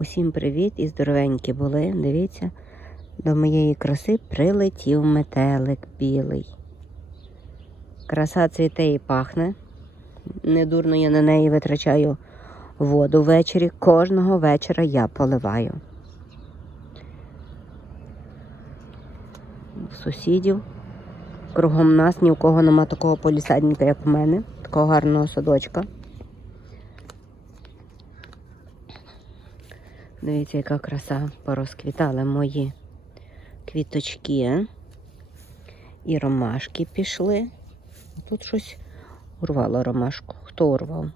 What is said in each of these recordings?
Усім привіт і здоровенькі були. Дивіться, до моєї краси прилетів метелик білий. Краса цвіте і пахне. Недурно я на неї витрачаю воду ввечері. Кожного вечора я поливаю. Сусідів. Кругом нас ні у кого нема такого полісадника, як у мене, такого гарного садочка. Дивіться, яка краса порозквітали мої квіточки. І ромашки пішли. Тут щось урвало ромашку. Хто урвав?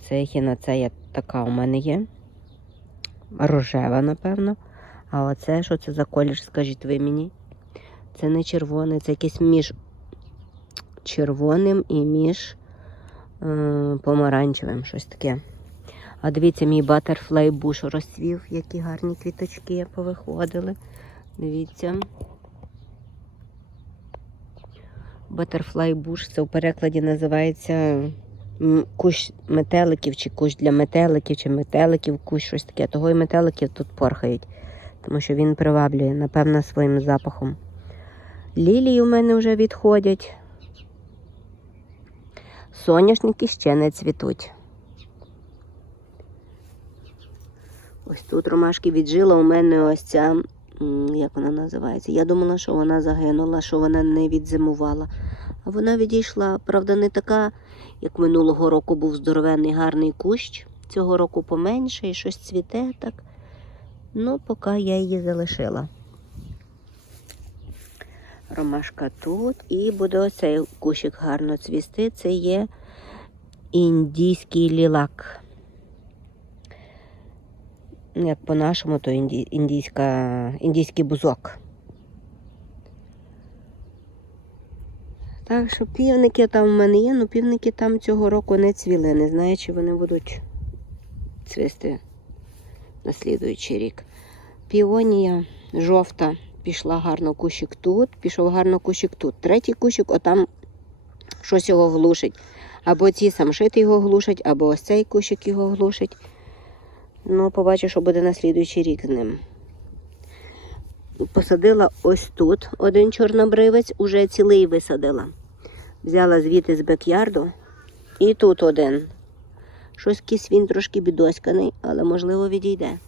Це хінацея така у мене є. Рожева, напевно. А оце що це за колір, скажіть ви мені? Це не червоний, це якийсь між червоним і між е, помаранчевим, щось таке. А дивіться, мій батерфлей буш розцвів, які гарні квіточки повиходили. Дивіться. Батерфлай буш це в перекладі називається кущ метеликів, чи кущ для метеликів, чи метеликів, кущ щось таке. Того і метеликів тут порхають, тому що він приваблює, напевно, своїм запахом. Лілії у мене вже відходять. Соняшники ще не цвітуть. Ось тут ромашки віджила у мене ось ця, як вона називається. Я думала, що вона загинула, що вона не відзимувала. А вона відійшла, правда, не така, як минулого року був здоровенний гарний кущ. Цього року поменше і щось цвіте так. Ну, поки я її залишила. Ромашка тут. І буде оцей кущик гарно цвісти. Це є індійський лілак. Як по-нашому, то інді, індійська, індійський бузок. Так що півники там в мене є, але півники там цього року не цвіли. Не знаю, чи вони будуть цвісти на слідуючий рік. Піонія жовта пішла гарно кущик тут, пішов гарно кущик тут. Третій кущик, отам щось його глушить. Або ці самшити його глушать, або ось цей кущик його глушить. Ну, побачу, що буде на слідуючий рік з ним. Посадила ось тут один чорнобривець, уже цілий висадила. Взяла звідти з бекярду. І тут один. Щось якийсь він трошки бідоськаний, але можливо відійде.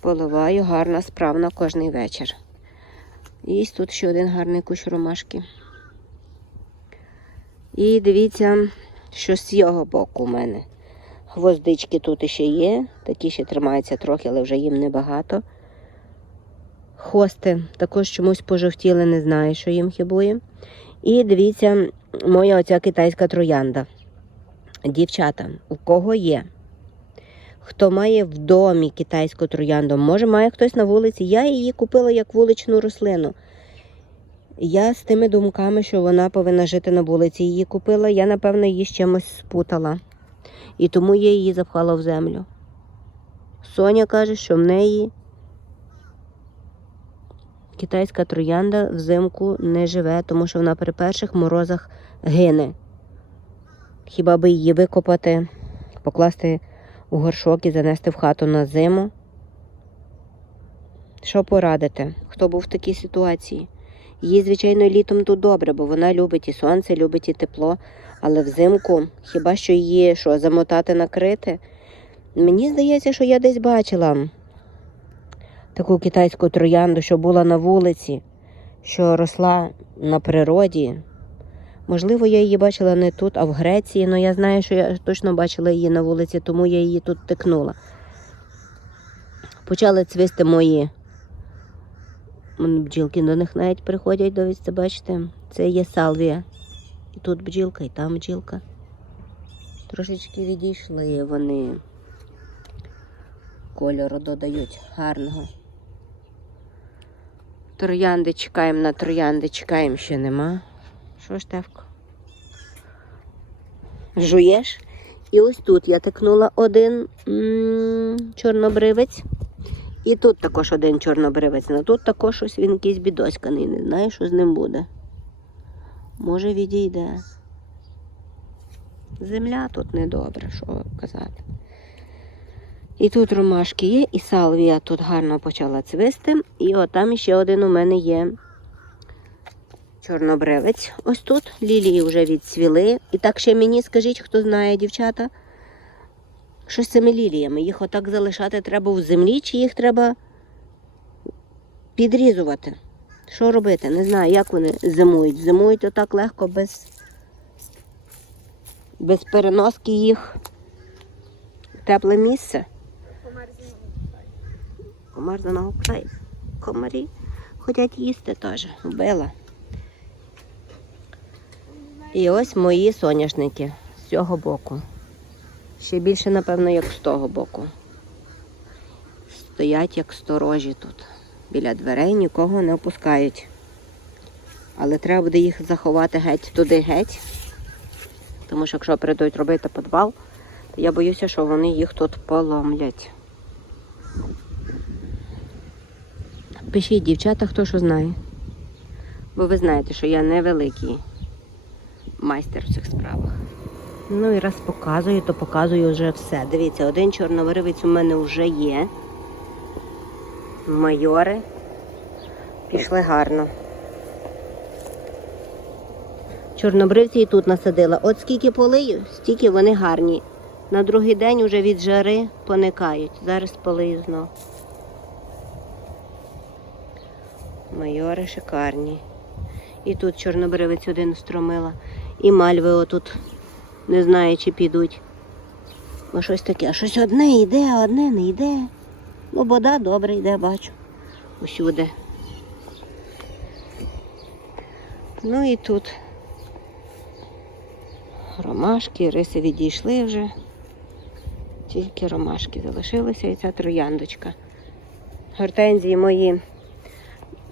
Поливаю гарно, справно кожний вечір. І тут ще один гарний кущ ромашки. І дивіться, що з цього боку у мене. Гвоздички тут ще є, такі ще тримаються трохи, але вже їм небагато. Хости також чомусь пожовтіли, не знаю, що їм хибує. І дивіться, моя оця китайська троянда. Дівчата, у кого є? Хто має в домі китайську троянду, може має хтось на вулиці. Я її купила як вуличну рослину. Я з тими думками, що вона повинна жити на вулиці, її купила. Я, напевно, її з чимось спутала. І тому я її запхала в землю. Соня каже, що в неї китайська троянда взимку не живе, тому що вона при перших морозах гине. Хіба би її викопати, покласти у горшок і занести в хату на зиму? Що порадити? Хто був в такій ситуації? Їй, звичайно, літом тут добре, бо вона любить і сонце, любить і тепло, але взимку хіба що її що, замотати, накрити? Мені здається, що я десь бачила таку китайську троянду, що була на вулиці, що росла на природі. Можливо, я її бачила не тут, а в Греції, але я знаю, що я точно бачила її на вулиці, тому я її тут тикнула. Почали цвісти мої. Бджілки до них навіть приходять, дивіться, бачите, це є салвія. І тут бджілка, і там бджілка. Трошечки відійшли вони кольору додають гарного. Троянди чекаємо на троянди, чекаємо, ще нема. Що ж, Тевко? Жуєш? І ось тут я тикнула один м, чорнобривець. І тут також один чорнобривець. Ну тут також ось він якийсь бідоськаний. Не знаю, що з ним буде. Може відійде. Земля тут недобра, що казати. І тут ромашки є, і салвія тут гарно почала цвисти. І отам ще один у мене є чорнобривець. Ось тут лілії вже відцвіли. І так ще мені скажіть, хто знає, дівчата, що з цими ліліями? Їх отак залишати треба в землі, чи їх треба підрізувати? Що робити? Не знаю, як вони зимують. Зимують отак легко без, без переноски їх в тепле місце. Померзаного краю. Комарі хочуть їсти теж. Вбила. І ось мої соняшники з цього боку. Ще більше, напевно, як з того боку. Стоять як сторожі тут. Біля дверей нікого не опускають. Але треба буде їх заховати геть туди геть. Тому що якщо прийдуть робити підвал, то я боюся, що вони їх тут поломлять. Пишіть, дівчата, хто що знає. Бо ви знаєте, що я невеликий майстер в цих справах. Ну і раз показую, то показую вже все. Дивіться, один чорнобривець у мене вже є. Майори пішли гарно. Чорнобривці і тут насадила. От скільки полию, стільки вони гарні. На другий день уже від жари поникають. Зараз полию знов. Майори шикарні. І тут чорнобривець один стромила. І мальви отут не знаю, чи підуть. Бо щось таке. Щось одне йде, а одне не йде. Ну, вода добре йде, бачу. Усюди. Ну і тут ромашки, риси відійшли вже. Тільки ромашки залишилися і ця трояндочка. Гортензії мої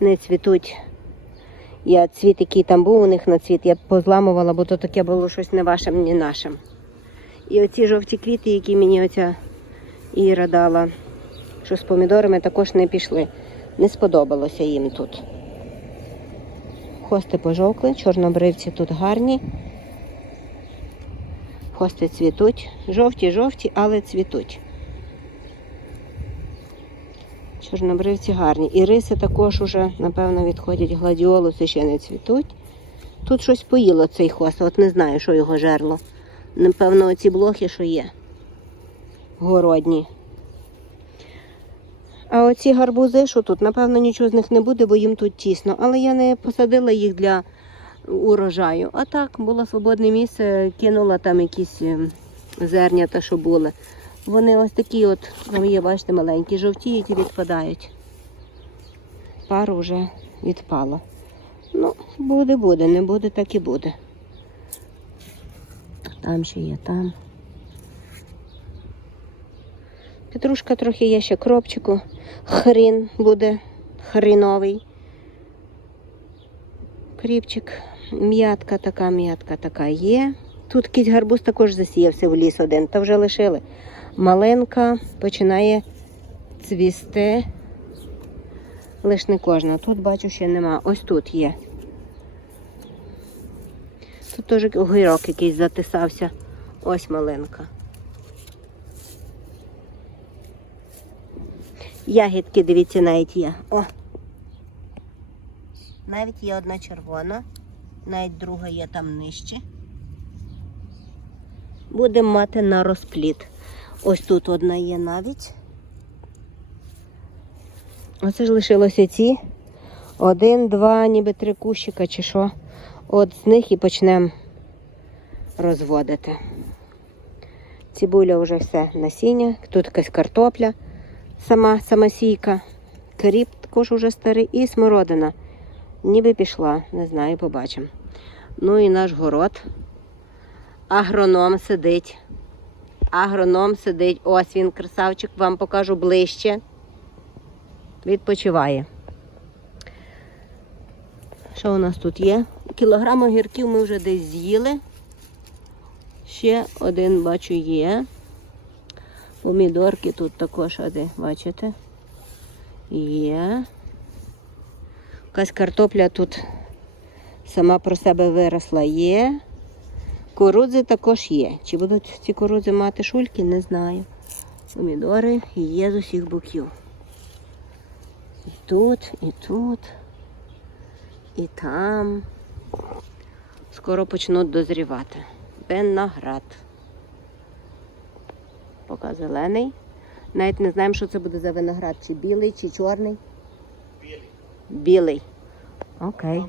не цвітуть. Я цвіт, який там був у них на цвіт, я позламувала, бо то таке було щось не вашим, ні нашим. І оці жовті квіти, які мені оця Іра дала, що з помідорами також не пішли. Не сподобалося їм тут. Хости пожовкли, чорнобривці тут гарні. Хости цвітуть. Жовті-жовті, але цвітуть. Чорнобривці гарні. І риси також уже, напевно, відходять. Гладіолуси ще не цвітуть. Тут щось поїло цей хост, от не знаю, що його жерло. Напевно, оці блохи, що є. Городні. А оці гарбузи, що тут, напевно, нічого з них не буде, бо їм тут тісно. Але я не посадила їх для урожаю. А так, було свободне місце, кинула там якісь е, зернята, що були. Вони ось такі от, там є, бачите, маленькі, жовтіють і відпадають. Пару вже відпало. Ну, буде, буде, не буде, так і буде. Там ще є, там. Петрушка трохи є ще кропчику. Хрін буде хріновий. Кріпчик, м'ятка така, м'ятка така є. Тут якийсь гарбуз також засіявся в ліс один, та вже лишили. Маленька починає цвісти. Лиш не кожна. Тут бачу ще нема. Ось тут є. Тут теж огірок якийсь затисався. Ось малинка. Ягідки, дивіться, навіть є. О! Навіть є одна червона, навіть друга є там нижче. Будемо мати на розпліт. Ось тут одна є навіть. Оце ж лишилося ці. Один, два, ніби три кущика чи що. От з них і почнемо розводити. Цибуля вже все насіння. Тут якась картопля, сама самосійка. Кріп також уже старий і смородина. Ніби пішла, не знаю, побачимо. Ну і наш город. Агроном сидить. Агроном сидить. Ось він, красавчик, вам покажу ближче. Відпочиває. Що у нас тут є? Кілограм огірків ми вже десь з'їли. Ще один, бачу, є. Помідорки тут також один, бачите? Є. Якась картопля тут сама про себе виросла є. Кукурудзи також є. Чи будуть ці кукурудзи мати шульки, не знаю. Помідори є з усіх боків. І тут, і тут, і там. Скоро почнуть дозрівати. Виноград. Поки зелений. Навіть не знаємо, що це буде за виноград, чи білий, чи чорний. Білий. Білий. Окей.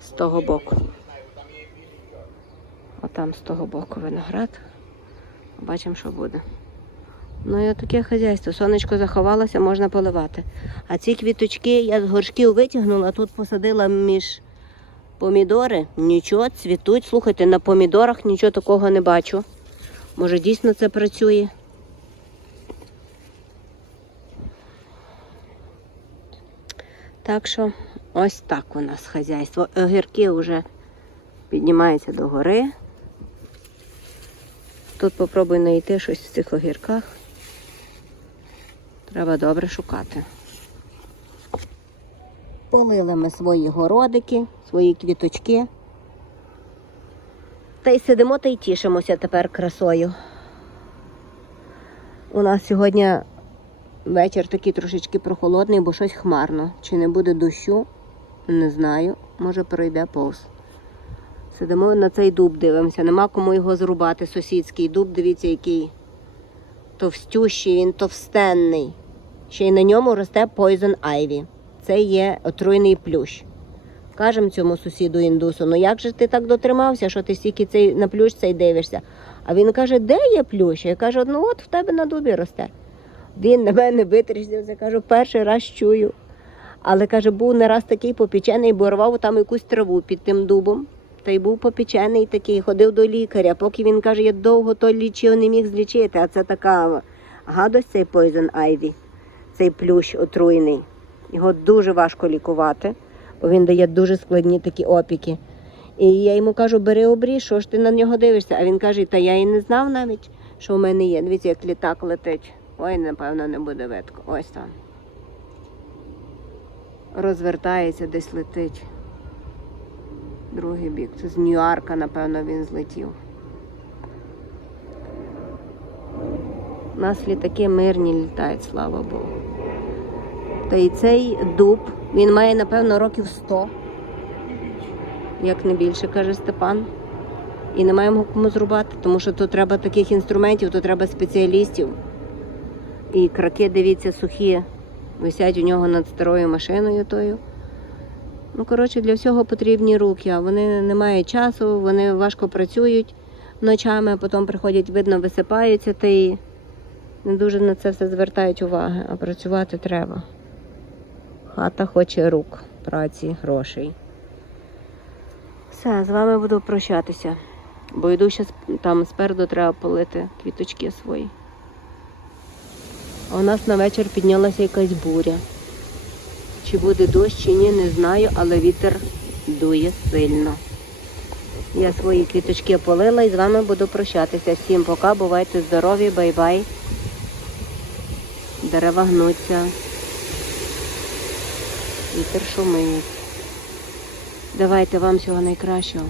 З того боку. Не знаю, там є білий чорний. Отам з того боку виноград. Бачимо, що буде. Ну і таке хазяйство. Сонечко заховалося, можна поливати. А ці квіточки я з горшків витягнула, тут посадила між помідори. Нічого, цвітуть. Слухайте, на помідорах нічого такого не бачу. Може дійсно це працює. Так що ось так у нас хазяйство. Огірки вже піднімаються до гори. Тут попробуй знайти щось в цих огірках. Треба добре шукати. Полили ми свої городики, свої квіточки. Та й сидимо та й тішимося тепер красою. У нас сьогодні вечір такий трошечки прохолодний, бо щось хмарно. Чи не буде дощу, не знаю. Може пройде повз. Сидимо на цей дуб, дивимося. Нема кому його зрубати. Сусідський дуб, дивіться, який товстющий, він товстенний. Ще й на ньому росте Poison Ivy. Це є отруйний плющ. Кажемо цьому сусіду індусу, ну як же ти так дотримався, що ти стільки цей, на плющ цей дивишся? А він каже, де є плющ? Я кажу, ну от в тебе на дубі росте. Він на мене витріщився, кажу, перший раз чую. Але каже, був не раз такий попічений, бо рвав там якусь траву під тим дубом. Та й був попічений такий, ходив до лікаря, поки він каже, я довго то лічив, не міг злічити. А це така гадость, цей Poison Ivy, цей плющ отруйний. Його дуже важко лікувати, бо він дає дуже складні такі опіки. І я йому кажу, бери обріж, що ж ти на нього дивишся? А він каже, та я і не знав навіть, що в мене є. Дивіться, як літак летить. Ой, напевно, не буде видко. Ось там. Розвертається, десь летить. Другий бік. Це з Нью-Арка, напевно, він злетів. У нас літаки мирні літають, слава Богу. Та і цей дуб, він має, напевно, років 100, як не більше, каже Степан. І не маємо кому зрубати, тому що тут треба таких інструментів, тут треба спеціалістів. І краки, дивіться, сухі, висять у нього над старою машиною тою. Ну, коротше, для всього потрібні руки, а вони не мають часу, вони важко працюють ночами, потім приходять, видно, висипаються та й не дуже на це все звертають уваги, а працювати треба. Хата хоче рук, праці, грошей. Все, з вами буду прощатися. Бо йду ще там спереду треба полити квіточки свої. А у нас на вечір піднялася якась буря. Чи буде дощ, чи ні, не знаю, але вітер дує сильно. Я свої квіточки полила і з вами буду прощатися. Всім пока, бувайте здорові, бай-бай. Дерева гнуться. Вітер шумить. Давайте вам всього найкращого.